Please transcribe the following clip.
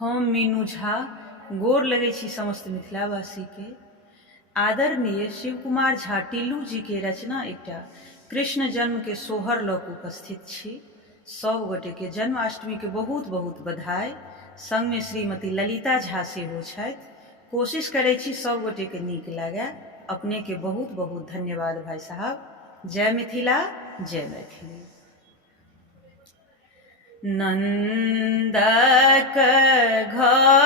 हम मीनू झा गोर लगै छी समस्त मिथिलावासी के। आदरणीय शिव कुमार झा टिल्लू जी के रचना एकटा कृष्ण जन्म के सोहर लऽ कऽ उपस्थित छी। सब गोटे के जन्माष्टमी के बहुत बहुत बधाई। संग में श्रीमती ललिता झा सेहो छथि। कोशिश करै छी सब गोटे के नीक लागे। अपने के बहुत बहुत धन्यवाद भाई साहब। जय मिथिला, जय मैथिली। नंदक घर